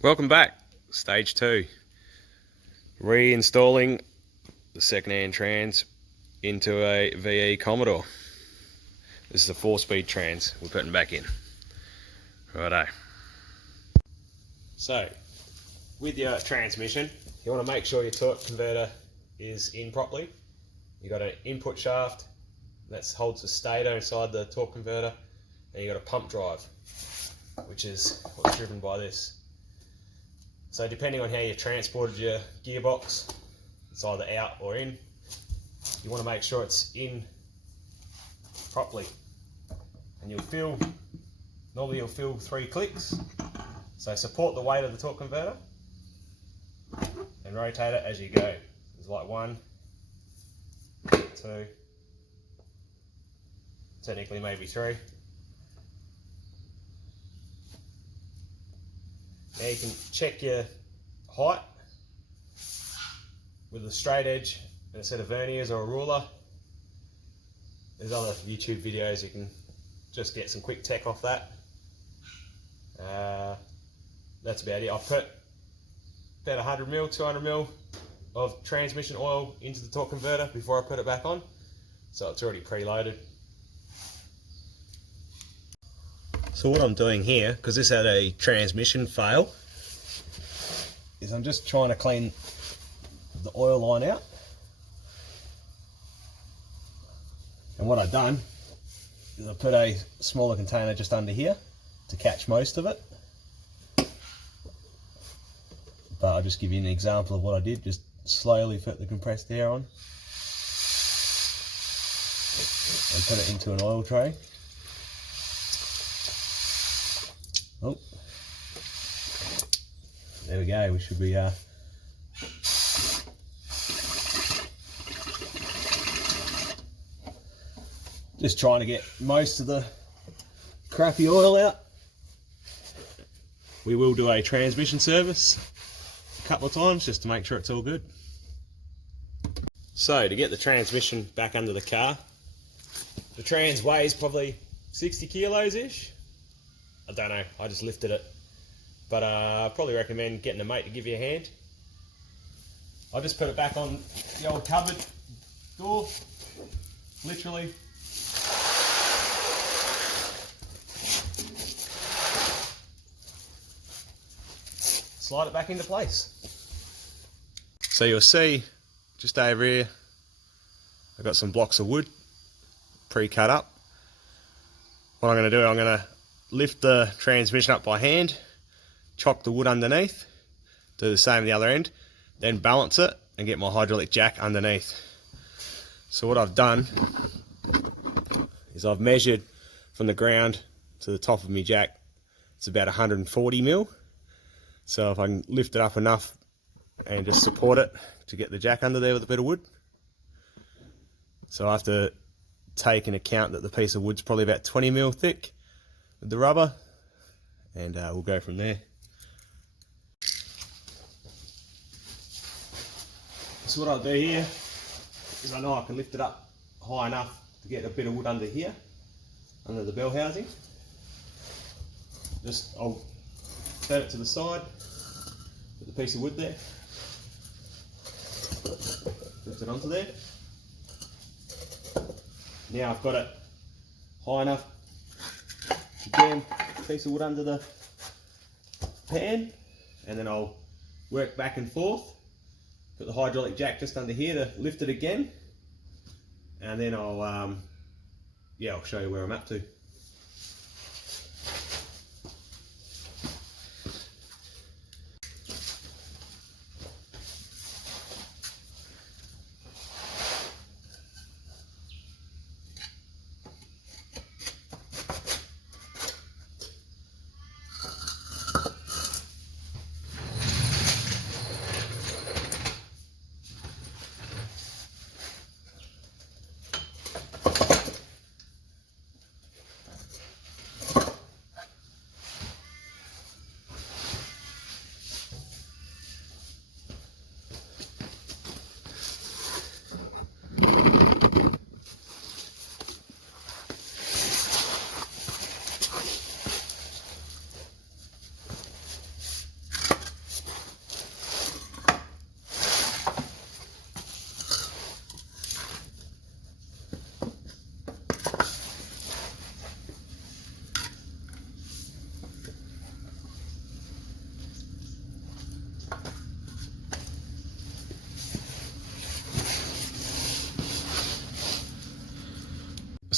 Welcome back. Stage 2. Reinstalling the second-hand trans into a VE Commodore. This is a 4-speed trans we're putting back in. Righto. So, with your transmission, you want to make sure your torque converter is in properly. You've got an input shaft that holds the stator inside the torque converter, and you've got a pump drive, which is what's driven by this. So depending on how you transported your gearbox, it's either out or in. You want to make sure it's in properly. And normally you'll feel 3 clicks. So support the weight of the torque converter and rotate it as you go. There's like 1, 2, technically maybe 3. Now you can check your height with a straight edge and a set of verniers or a ruler. There's other YouTube videos you can just get some quick tech off that. That's about it. I've put about 100ml, 200ml of transmission oil into the torque converter before I put it back on, so it's already preloaded. So what I'm doing here, because this had a transmission fail, is I'm just trying to clean the oil line out. And what I've done is I put a smaller container just under here to catch most of it. But I'll just give you an example of what I did. Just slowly put the compressed air on and put it into an oil tray. Oh, there we go. We should be just trying to get most of the crappy oil out. We will do a transmission service a couple of times just to make sure it's all good. So to get the transmission back under the car, the trans weighs probably 60 kilos ish. I don't know, I just lifted it. But I probably recommend getting a mate to give you a hand. I just put it back on the old cupboard door, literally. Slide it back into place. So you'll see just over here, I've got some blocks of wood pre-cut up. What I'm going to do, I'm going to lift the transmission up by hand, chock the wood underneath, do the same at the other end, then balance it and get my hydraulic jack underneath. So what I've done is I've measured from the ground to the top of my jack, it's about 140mm. So if I can lift it up enough and just support it to get the jack under there with a bit of wood. So I have to take into account that the piece of wood's probably about 20mm thick with the rubber, and we'll go from there. So what I'll do here is I know I can lift it up high enough to get a bit of wood under here, under the bell housing. I'll set it to the side, put the piece of wood there, lift it onto there. Now I've got it high enough to jam a piece of wood under the pan, and then I'll work back and forth, put the hydraulic jack just under here to lift it again, and then I'll show you where I'm up to.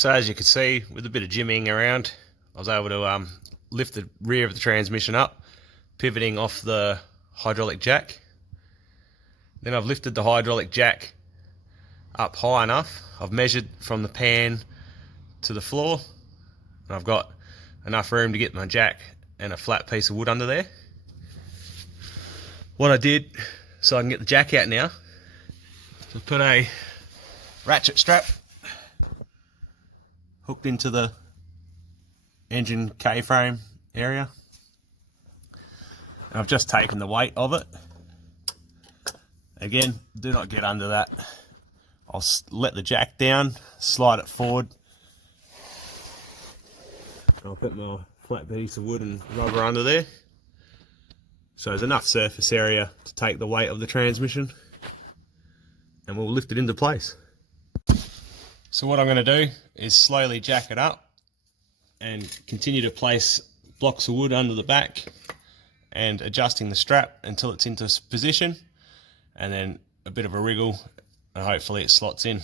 So as you can see, with a bit of jimmying around, I was able to lift the rear of the transmission up, pivoting off the hydraulic jack. Then I've lifted the hydraulic jack up high enough. I've measured from the pan to the floor, and I've got enough room to get my jack and a flat piece of wood under there. What I did, so I can get the jack out now, so I put a ratchet strap hooked into the engine K-frame area. And I've just taken the weight of it. Again, do not get under that. I'll let the jack down, slide it forward. I'll put my flat piece of wood and rubber under there. So there's enough surface area to take the weight of the transmission, and we'll lift it into place. So what I'm going to do is slowly jack it up and continue to place blocks of wood under the back and adjusting the strap until it's into position, and then a bit of a wriggle and hopefully it slots in.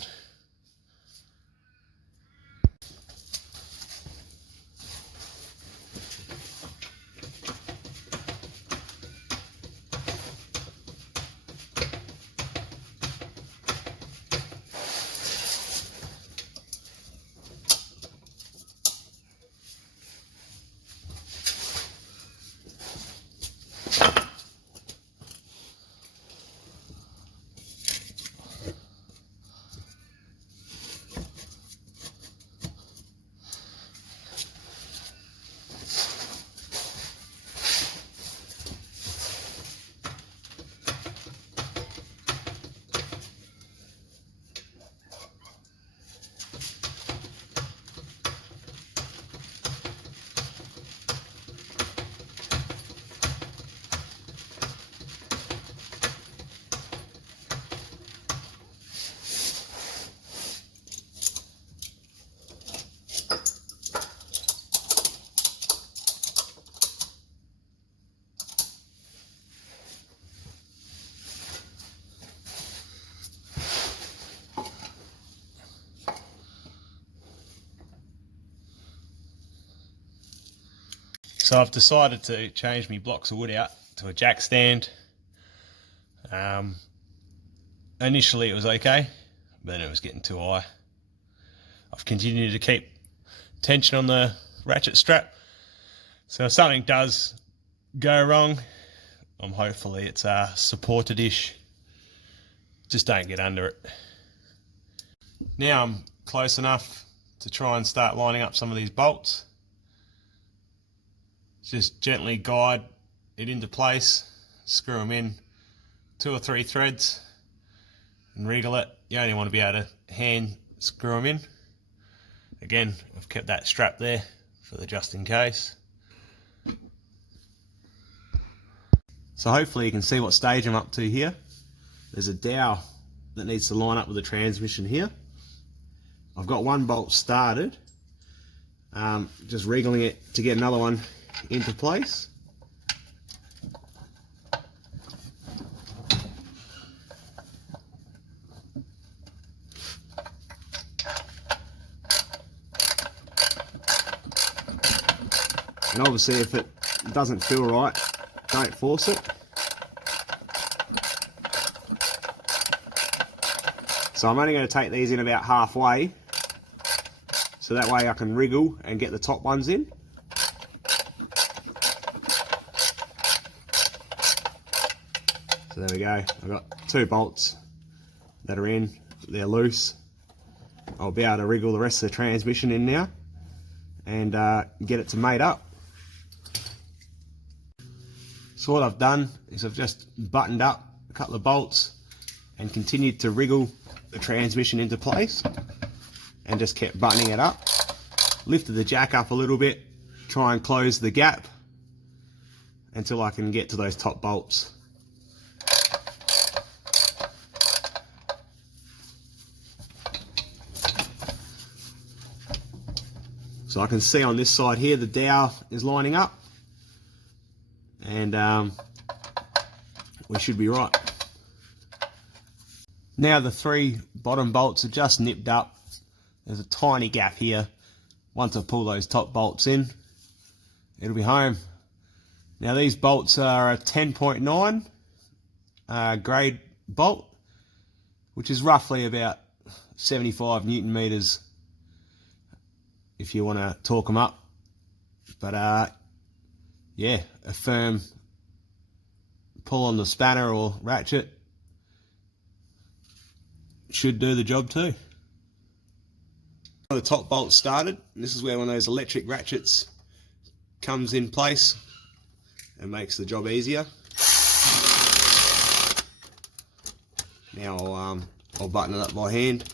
So I've decided to change my blocks of wood out to a jack stand. Initially it was okay, but then it was getting too high. I've continued to keep tension on the ratchet strap, so if something does go wrong, hopefully it's supported-ish. Just don't get under it. Now I'm close enough to try and start lining up some of these bolts. Just gently guide it into place, screw them in 2 or 3 threads and wriggle it. You only want to be able to hand screw them in. Again, I've kept that strap there for the just in case. So hopefully you can see what stage I'm up to here. There's a dowel that needs to line up with the transmission here. I've got one bolt started, just wriggling it to get another one into place. And obviously if it doesn't feel right, don't force it. So I'm only going to take these in about halfway, so that way I can wriggle and get the top ones in. So there we go, I've got 2 bolts that are in, they're loose. I'll be able to wriggle the rest of the transmission in now and get it to mate up. So what I've done is I've just buttoned up a couple of bolts and continued to wriggle the transmission into place and just kept buttoning it up. Lifted the jack up a little bit, try and close the gap until I can get to those top bolts. So I can see on this side here the dowel is lining up, and we should be right. Now the 3 bottom bolts are just nipped up. There's a tiny gap here. Once I pull those top bolts in, it'll be home. Now these bolts are a 10.9 grade bolt, which is roughly about 75 Newton meters if you want to torque them up. But yeah, a firm pull on the spanner or ratchet should do the job too. The top bolt started. This is where one of those electric ratchets comes in place and makes the job easier. Now I'll button it up by hand.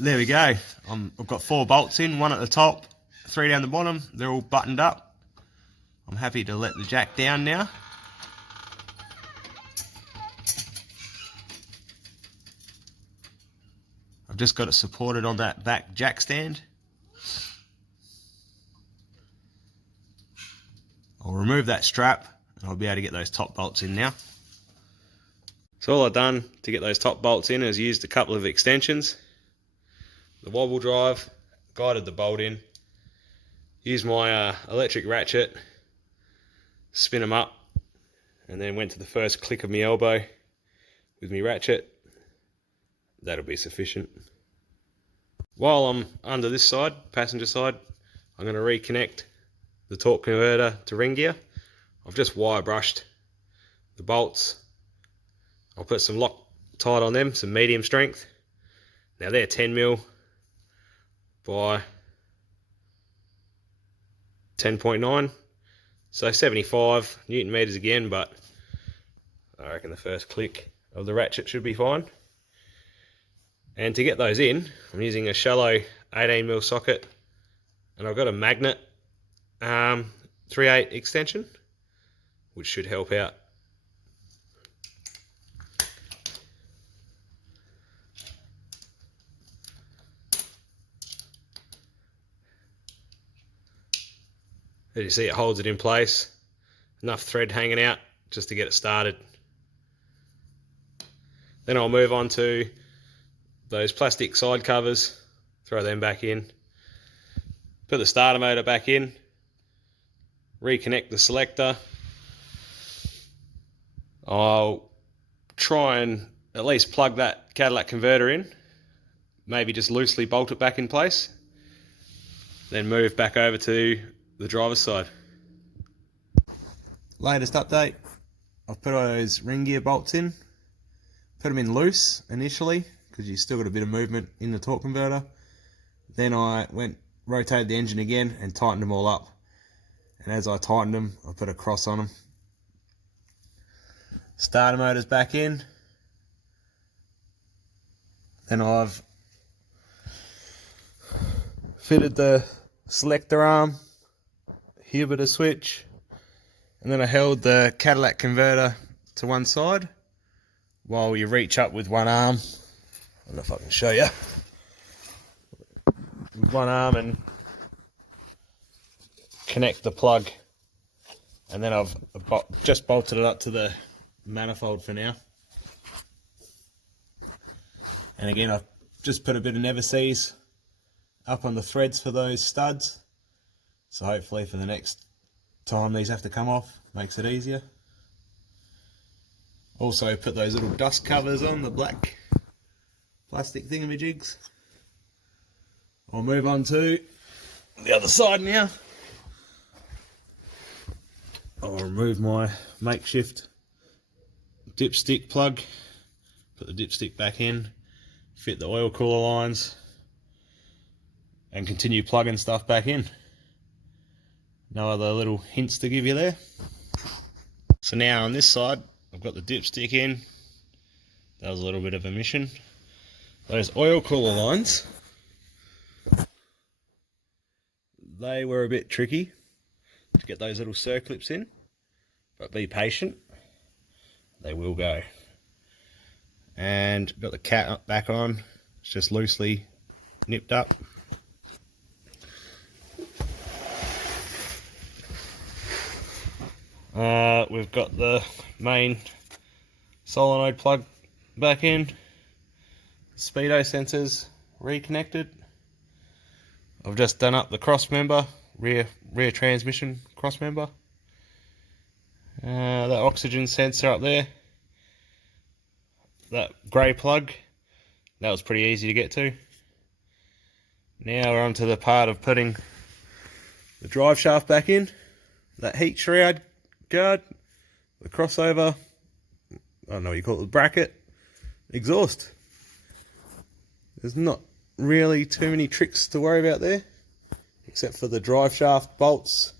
There we go. I've got 4 bolts in, 1 at the top, 3 down the bottom. They're all buttoned up. I'm happy to let the jack down now. I've just got it supported on that back jack stand. I'll remove that strap and I'll be able to get those top bolts in now. So all I've done to get those top bolts in is used a couple of extensions. The wobble drive, guided the bolt in, used my electric ratchet, spin them up, and then went to the first click of my elbow with my ratchet. That'll be sufficient. While I'm under this side, passenger side, I'm going to reconnect the torque converter to ring gear. I've just wire brushed the bolts. I'll put some Loctite on them, some medium strength. Now they're 10mm by 10.9, so 75 Newton meters again, but I reckon the first click of the ratchet should be fine. And to get those in, I'm using a shallow 18mm socket, and I've got a magnet 3/8 extension, which should help out. As you see, it holds it in place. Enough thread hanging out just to get it started. Then I'll move on to those plastic side covers, throw them back in, put the starter motor back in, reconnect the selector. I'll try and at least plug that catalytic converter in, maybe just loosely bolt it back in place, then move back over to the driver's side. Latest update, I've put those ring gear bolts in, put them in loose initially because you've still got a bit of movement in the torque converter. Then I rotated the engine again and tightened them all up. And as I tightened them, I put a cross on them. Starter motor's back in. Then I've fitted the selector arm, Huberter switch, and then I held the catalytic converter to one side while you reach up with one arm. I don't know if I can show you. With one arm and connect the plug, and then I've just bolted it up to the manifold for now. And again, I've just put a bit of Never-Seez up on the threads for those studs, so hopefully for the next time these have to come off, makes it easier. Also put those little dust covers on, the black plastic thingamajigs. I'll move on to the other side now. I'll remove my makeshift dipstick plug, put the dipstick back in, fit the oil cooler lines, and continue plugging stuff back in. No other little hints to give you there. So now on this side, I've got the dipstick in. That was a little bit of a mission. Those oil cooler lines, they were a bit tricky to get those little circlips in, but be patient, they will go. And got the cat back on, it's just loosely nipped up. We've got the main solenoid plug back in. Speedo sensors reconnected. I've just done up the cross member, rear transmission cross member. That oxygen sensor up there, that grey plug, that was pretty easy to get to. Now we're on to the part of putting the drive shaft back in, that heat shroud guard, the crossover, I don't know what you call it, the bracket, exhaust. There's not really too many tricks to worry about there, except for the drive shaft bolts.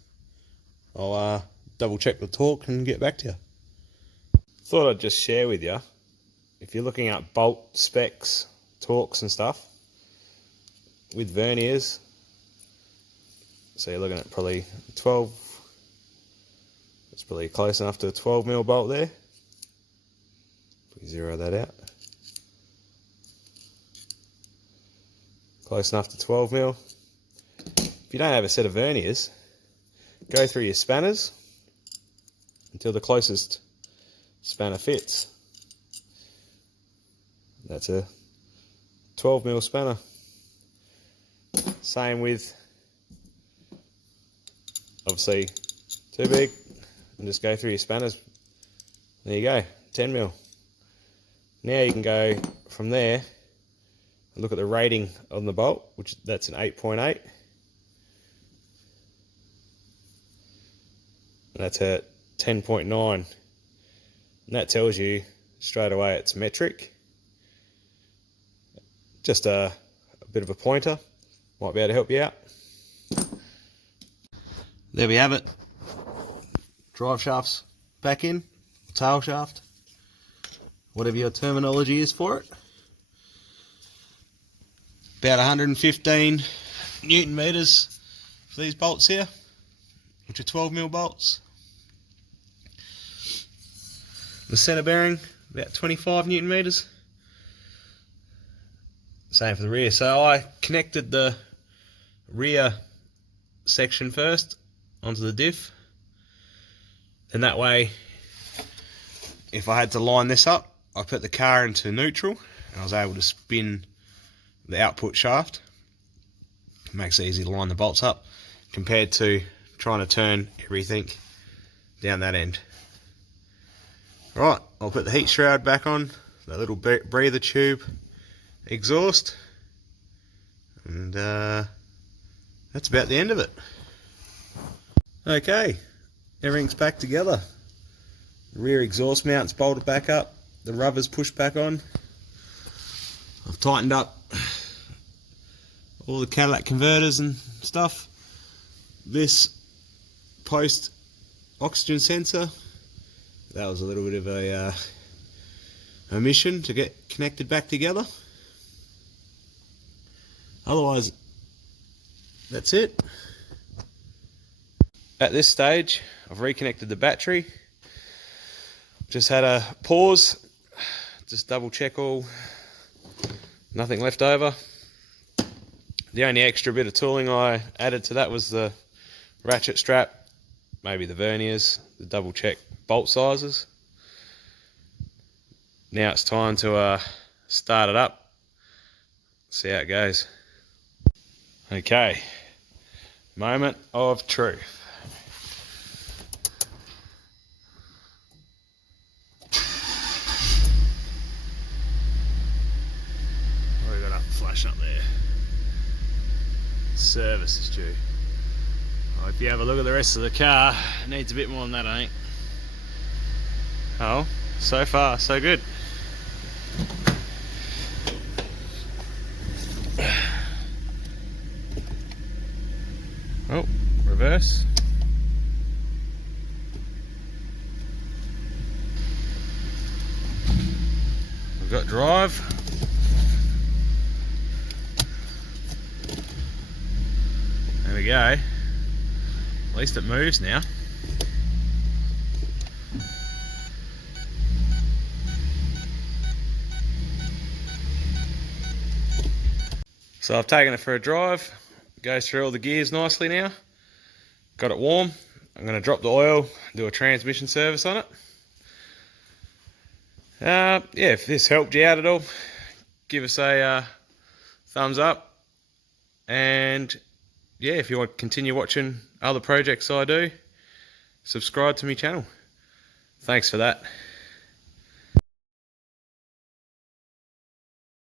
I'll double check the torque and get back to you. Thought I'd just share with you, if you're looking at bolt specs, torques and stuff, with verniers, so you're looking at probably 12, it's probably close enough to a 12mm bolt there. Zero that out. Close enough to 12mm. If you don't have a set of verniers, go through your spanners until the closest spanner fits. That's a 12mm spanner. Same with, obviously, too big, and just go through your spanners. There you go, 10mm. Now you can go from there and look at the rating on the bolt, which that's an 8.8. That's a 10.9. And that tells you straight away it's metric. Just a bit of a pointer. Might be able to help you out. There we have it. Drive shaft's back in. Tail shaft. Whatever your terminology is for it. About 115 Newton meters for these bolts here, which are 12mm bolts. The centre bearing, about 25 Newton meters. Same for the rear. So I connected the rear section first onto the diff, and that way, if I had to line this up, I put the car into neutral and I was able to spin the output shaft. It makes it easy to line the bolts up compared to trying to turn everything down that end. Right, I'll put the heat shroud back on, that little breather tube exhaust, and that's about the end of it. Okay, everything's back together. The rear exhaust mount's bolted back up, the rubber's pushed back on. I've tightened up all the catalytic converters and stuff. This post oxygen sensor, that was a little bit of a omission to get connected back together. Otherwise, that's it. At this stage, I've reconnected the battery. Just had a pause, just double check all, nothing left over. The only extra bit of tooling I added to that was the ratchet strap, maybe the verniers, the double check bolt sizes. Now it's time to start it up, see how it goes. Okay, moment of truth. What have we got up, flash up there? Service is due. Well, if you have a look at the rest of the car, it needs a bit more than that, I think. Oh, so far so good. Oh, reverse. We've got drive. There we go. At least it moves now. So I've taken it for a drive. Goes through all the gears nicely now. Got it warm. I'm going to drop the oil, do a transmission service on it. Yeah, if this helped you out at all, give us a thumbs up. And yeah, if you want to continue watching other projects I do, subscribe to my channel. Thanks for that.